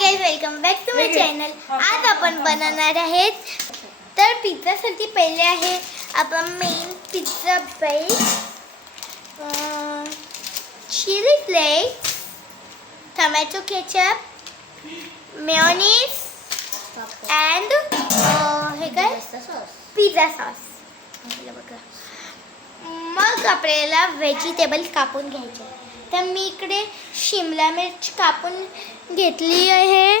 Guys, welcome back to my channel. आज आपण बनवणार आहेत तर पिझ्झासाठी पहिले आहे आपण main pizza base, chilli flakes, tomato ketchup, mayonnaise and हे काय पिझ्झा सॉस. मग आपल्याला व्हेजिटेबल कापून घ्यायचे. तर मी इकडे शिमला मिर्च कापून घेतली आहे,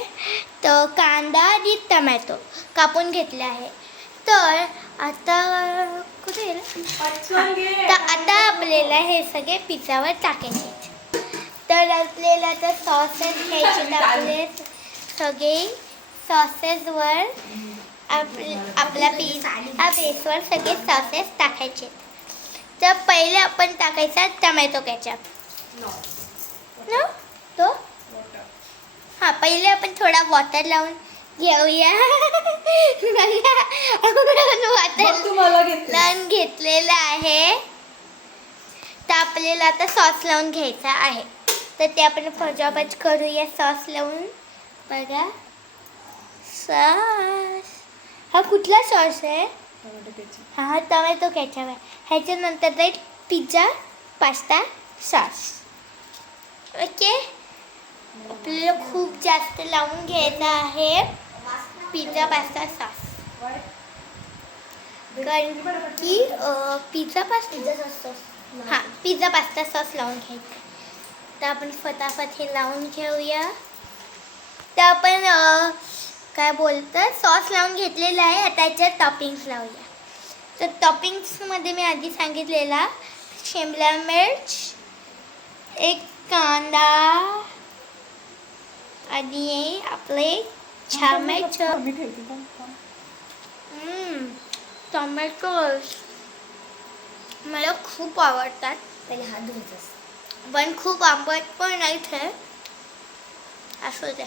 तर कांदा आणि टमॅटो कापून घेतले आहे. तर आता कुठे तर आता आपल्याला हे सगळे पिझ्झावर टाकायचे. तर आपल्याला तर सॉसेस घ्यायचे. आपले सगळे सॉसेसवर आपला पिझ्झा बेसवर सगळे सॉसेस टाकायचे. तर पहिले आपण टाकायचा टमॅटो केचप. नो तो हां, पहिले आपण थोडा वॉटर लावून घेऊया. वॉटर लावून घेतलेलं आहे. तर आपल्याला आता सॉस लावून घ्यायचा आहे. तर ते आपण फटाफट करूया सॉस लावून. बघा सॉस. हा कुठला सॉस आहे? हा टोमॅटो केचप आहे. ह्याच्यानंतर जाईल पिझ्झा पास्ता सॉस. ओके, आपल्याला खूप जास्त लावून घ्यायचा आहे पिझ्झा पास्ता सॉस. कारण की पिझ्झा पास्ता सॉस लावून घ्यायचा. तर आपण फटाफट हे लावून घेऊया. तर आपण काय बोलतं सॉस लावून घेतलेला आहे. आता याच्यात टॉपिंग्स लावूया. तर टॉपिंग्समध्ये मी आधी सांगितलेला शिमला मिर्च, एक कांदा आणि आपले टोमॅटो मला खूप आवडतात. पहिले हात धुवायचा, पण खूप आवडत पण नाही ते. असं द्या.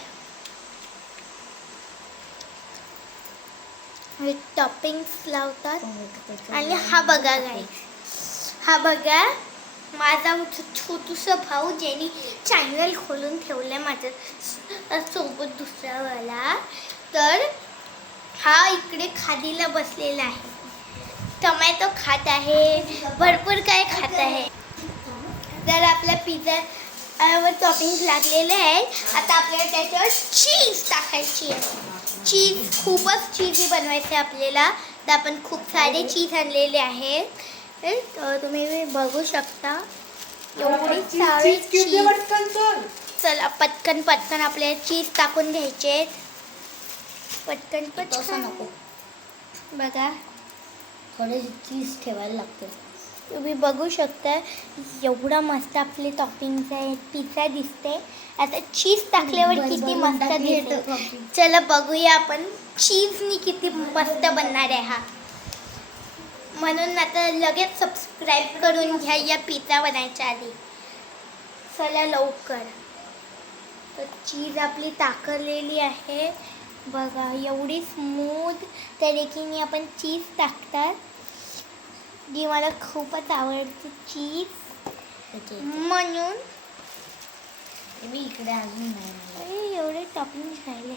टॉपिंग्स लावतात. आणि हा बघा गाईस, हा बघा माझा छोटूसा भाऊ ज्यांनी चॅनल खोलून ठेवलं आहे माझ्या सोबत दुसऱ्यावाला. तर हा इकडे खादीला बसलेला आहे. टोमॅटो खात आहे, भरपूर काय खात आहे. तर आपल्या पिझ्झावर टॉपिंग लागलेले आहे. आता आपल्याला त्याच्यावर चीज टाकायची आहे. चीज खूपच चीजी बनवायचं आहे आपल्याला. तर आपण खूप सारे चीज आणलेले आहे. तुम्ही बघू शकता एवढी सारी चीज. चला पटकन आपल्याला चीज टाकून घ्यायचे. पटकन नको, बघा थोडे चीज ठेवायला लागते. तुम्ही बघू शकता एवढा मस्त आपले टॉपिंग्स आहेत. पिझ्झा दिसते. आता चीज टाकल्यावर किती मस्त दिसते. चला बघूया आपण चीजनी किती मस्त बनणार आहे हा. म्हणून आता लगेच सबस्क्राईब करून घ्या या पिझ्झा बनायच्या आधी. चला लवकर. तर चीज आपली टाकलेली आहे. बघा एवढी स्मूथ तरीकेने आपण चीज टाकतात जी मला खूपच आवडते चीज. म्हणून मी इकडे अजून नाही एवढे टॉपिंग खायले.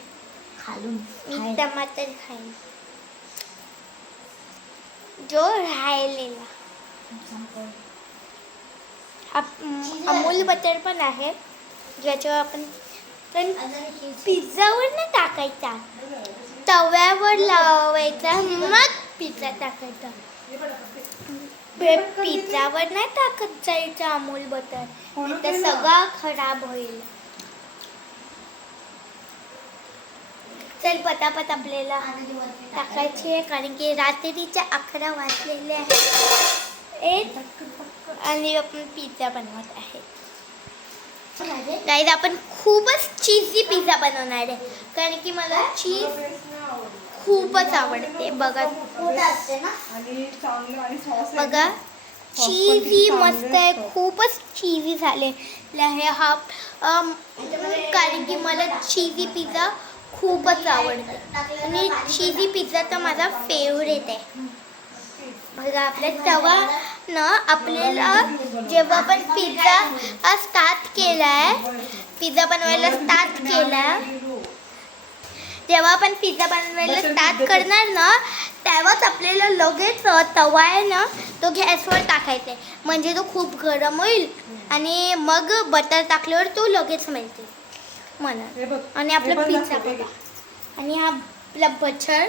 खालून टमाटर खाईल जो राहिलेला. अमूल बटर पण आहे ज्याच्यावर आपण पण पिझ्झावर नाही टाकायचा, तव्यावर लावायचा मग पिझ्झा टाकायचा. पिझ्झावर नाही टाकत जायचं अमूल बटर, तर सगळं खराब होईल. चल पटापट आपल्याला टाकायची आहे कारण की रात्रीच्या 11 वाजलेले आहेत आणि आपण पिझ्झा बनवत आहे. गाईज आपण खूपच चीजी पिझ्झा बनवणार आहे कारण की मला चीज खूपच आवडते. बघा बघा चीजी मस्त आहे. खूपच चीजी झाले आहे हा. कारण की मला चीजी पिझ्झा खूपच आवडते आणि चीजी पिझ्झा तर माझा फेवरेट आहे. बघा आपल्या तवा ना आपल्याला जेव्हा आपण पिझ्झा स्टार्ट केला आहे, पिझ्झा बनवायला स्टार्ट केला जेव्हा आपण पिझ्झा बनवायला स्टार्ट करणार ना तेव्हाच आपल्याला लगेच तवा आहे ना तो गॅसवर टाकायचा आहे म्हणजे तो खूप गरम होईल आणि मग बटर टाकल्यावर तो लगेच मिळते म्हणून. आणि आपला पिझ्झा बघा आणि हा आपला बटर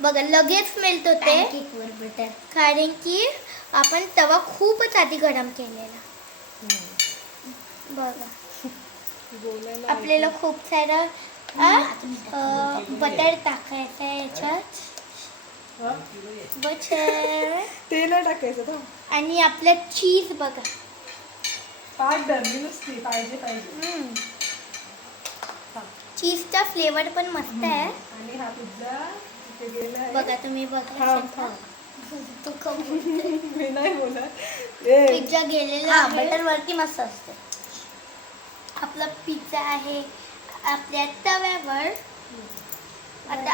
बघा लगेच मिळतो ते बटर. कारण की आपण तवा खूपच आधी गरम केलेला. बघा आपल्याला खूप सारं बटर टाकायचं आहे याच्यात. बटर ते नाही टाकायचं ना. आणि आपलं चीज बघा. पाच डरली नुसती पाहिजे. चीजचा फ्लेवर पण मस्त आहे. आणि हा पिझ्झा तिथे गेला आहे. बघा तुम्ही बघा तू कम मी नाही बोलत. ए, पिझ्झा गेलेला हा आहे. बटर वरती मस्त असते. आपला पिझ्झा आहे आपल्या तव्यावर. आता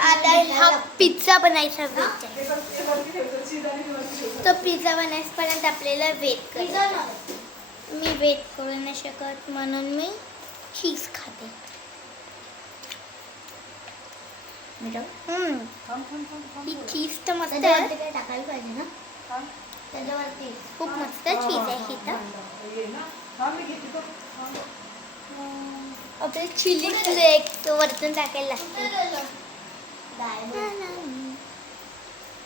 हा पिझ्झा बनायचा वेट आहे. हे बघ, हे वरती ठेवतो, cheese आणि वरती ठेवतो. तो पिझ्झा बनायपर्यंत आपल्याला वेट करायचं. मी वेट करू नाही शकत म्हणून मी चीज खाते. ही चीज तर मस्त आहे. त्याच्यावरती काय टाकायला पाहिजे ना. थांब, त्याच्यावरती खूप मस्त चीज आहे ही तर. ये ना. थांब, मी घेते तो. थांब. आपले चिली फ्लेक्स वरतून टाकायला लागते.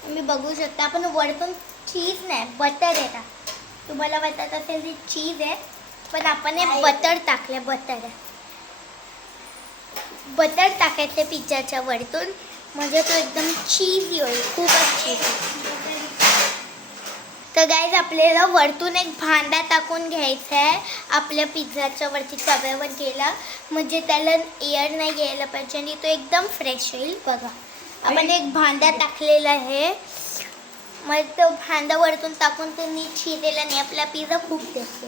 तुम्ही बघू शकता आपण वरतून चीज नाही बटर आहे का तुम्हाला वाटत असेल ती चीज आहे पण आपण हे बटर टाकलं. बटर टाकायचं पिझ्झाच्या वरतून म्हणजे तो एकदम चीजी होईल. खूपच चीज. तर गाईज आपल्याला वरतून एक भांडा टाकून घ्यायचा आहे आपल्या पिझ्झाच्या वरती तव्यावर गेला म्हणजे त्याला एअर नाही घ्यायला पाहिजे आणि तो एकदम फ्रेश होईल. बघा आपण एक भांडा टाकलेला आहे मग तो भांडा वरतून टाकून तो नीट शिजेला नाही आपला पिझ्झा खूप टेस्टी.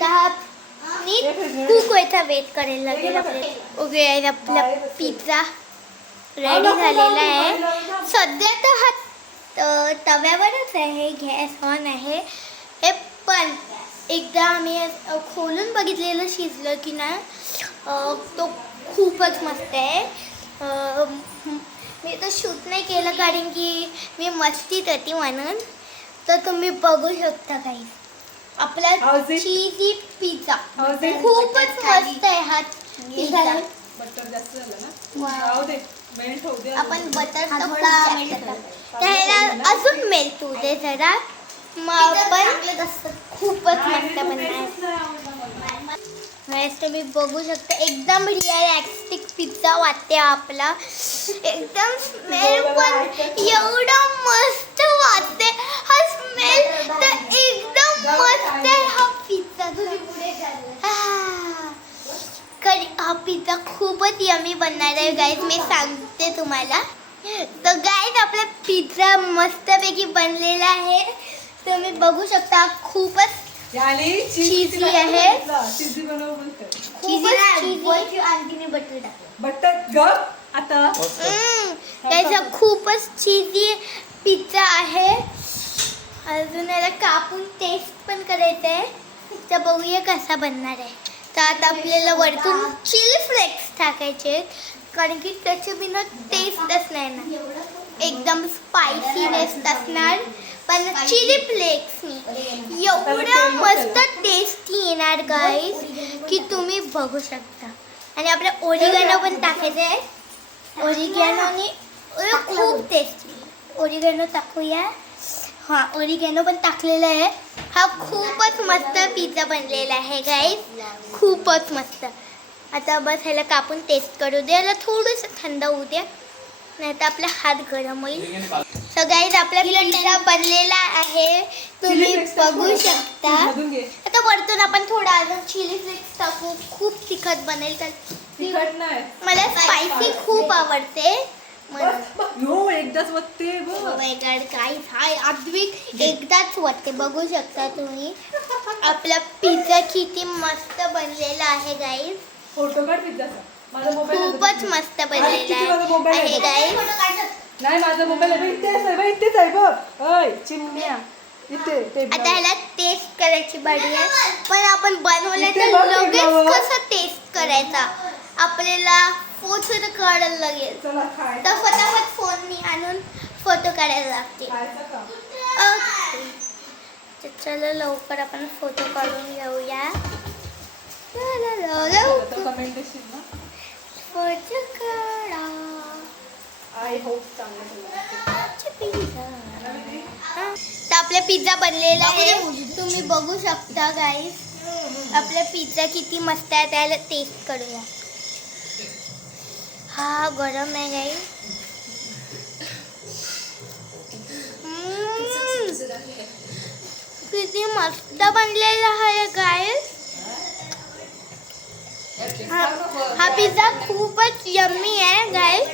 तर हा नीट कुक व्हायचा वेट करायला लागेल आपल्याला. ओके आपला पिझ्झा रेडी झालेला आहे. सध्या तर हा तव्यावरच आहे गॅस ऑन आहे. हे पण एकदा आम्ही खोलून बघितलेलं शिजलं की ना तो खूपच मस्त आहे. मी तर शूट नाही केलं कारण की मी मस्तीत होती म्हणून. तर तुम्ही बघू शकता काही आपला How's it? चीजी pizza How's it? खूपच मस्त आहे हा पिझ्झा. बटर जास्त झालं ना. राहू दे, मेल्ट होऊ दे. आपण बटर हा तर थोडा खूप मेल्ट जास्त करायचा. त्याला अजून मेल्ट होऊ दे जरा. मग आपण खूपच मस्त बनणार. तुम्ही बघू शकता एकदम रिअलिस्टिक पिझ्झा वाटते आपला. एकदम स्मेल पण एवढा मस्त वाटते. हा स्मेल तर एकदम मस्त आहे हा पिझ्झा. हा पिझ्झा खूपच यमी बनणार आहे गाईज मी सांगते तुम्हाला. तर गाईज आपला पिझ्झा मस्तपैकी बनलेला आहे. तुम्ही बघू शकता खूपच यानी चीजी आहे. चीजी बनव बोलतोय. खूपच चीजी आणखीन बटर टाकलं. बटर गप आता. त्याचा खूपच चीजी पिझ्झा आहे. अजून याला कापून टेस्ट पण करायचं आहे. तर बघूया कसा बनणार आहे. तर आता आपल्याला वरतून चिली फ्लेक्स टाकायचे कारण की त्याच्या बिना टेस्टच नाही ना. एकदम स्पायसीनेस असणार पण चिली फ्लेक्सनी एवढं मस्त टेस्टी येणार गाईज की तुम्ही बघू शकता. आणि आपल्या ओरिगॅनो पण टाकायचं आहे. ओरिगॅनोनी खूप टेस्टी. ओरिगॅनो टाकूया. हा ओरिगॅनो पण टाकलेला आहे. हा खूपच मस्त पिझ्झा बनलेला आहे गाईज. खूपच मस्त. आता बस ह्याला कापून टेस्ट करू दे. याला थोडंसं थंड होऊ द्या नाही तर आपला हात गरम होईल. सो गाईज आपला पिझ्झा बनलेला आहे तुम्ही बघू शकता. आता वरतून आपण थोडा अजून चिली फ्लेक्स टाकू. खूप तिखट बनेल तर तिखट नाही. मला स्पायसी खूप आवडते हो एकदाच वाटते बघ. काही हाय आद्विक एकदाच वाटते. बघू शकता तुम्ही आपला पिझ्झा किती मस्त बनलेला आहे गाईज. फोटो काढ पिझ्झाचा. माझा मोबाईल खूपच मस्त बनलेला आहे गाईज. नाही माझा मोबाईल आहे इथेच आहे बघ. ओय चिमण्या इथे ते आता ह्याला टेस्ट करायची बारी आहे पण आपण बनवलं इथे तर बघ लगेच पिझ्झावर. कसं टेस्ट करायचा आपल्याला फोटो काढायला लागेल. चला खाय तर फटाफट फोन मी आणून फोटो काढायला लागते. खायचं का ओके. तर चला लवकर आपण फोटो काढून घेऊया. लवकर कमेंट देशील ना फोटो काढा. आय होप चांगलं पिझ्झा. तर आपला पिझ्झा बनलेला आहे. तुम्ही बघू शकता गाईस. आपला पिझ्झा किती मस्त आहे. त्याला टेस्ट करूया. हा गरम आहे गाईस. किती मस्त बनलेला आहे गाईस. हा पिझ्झा खूपच यम्मी आहे गाईस.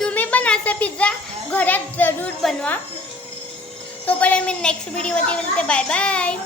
तुम्ही पण असा पिझ्झा घरात जरूर बनवा. तोपर्यंत मी नेक्स्ट व्हिडिओमध्ये बोलते. Bye bye.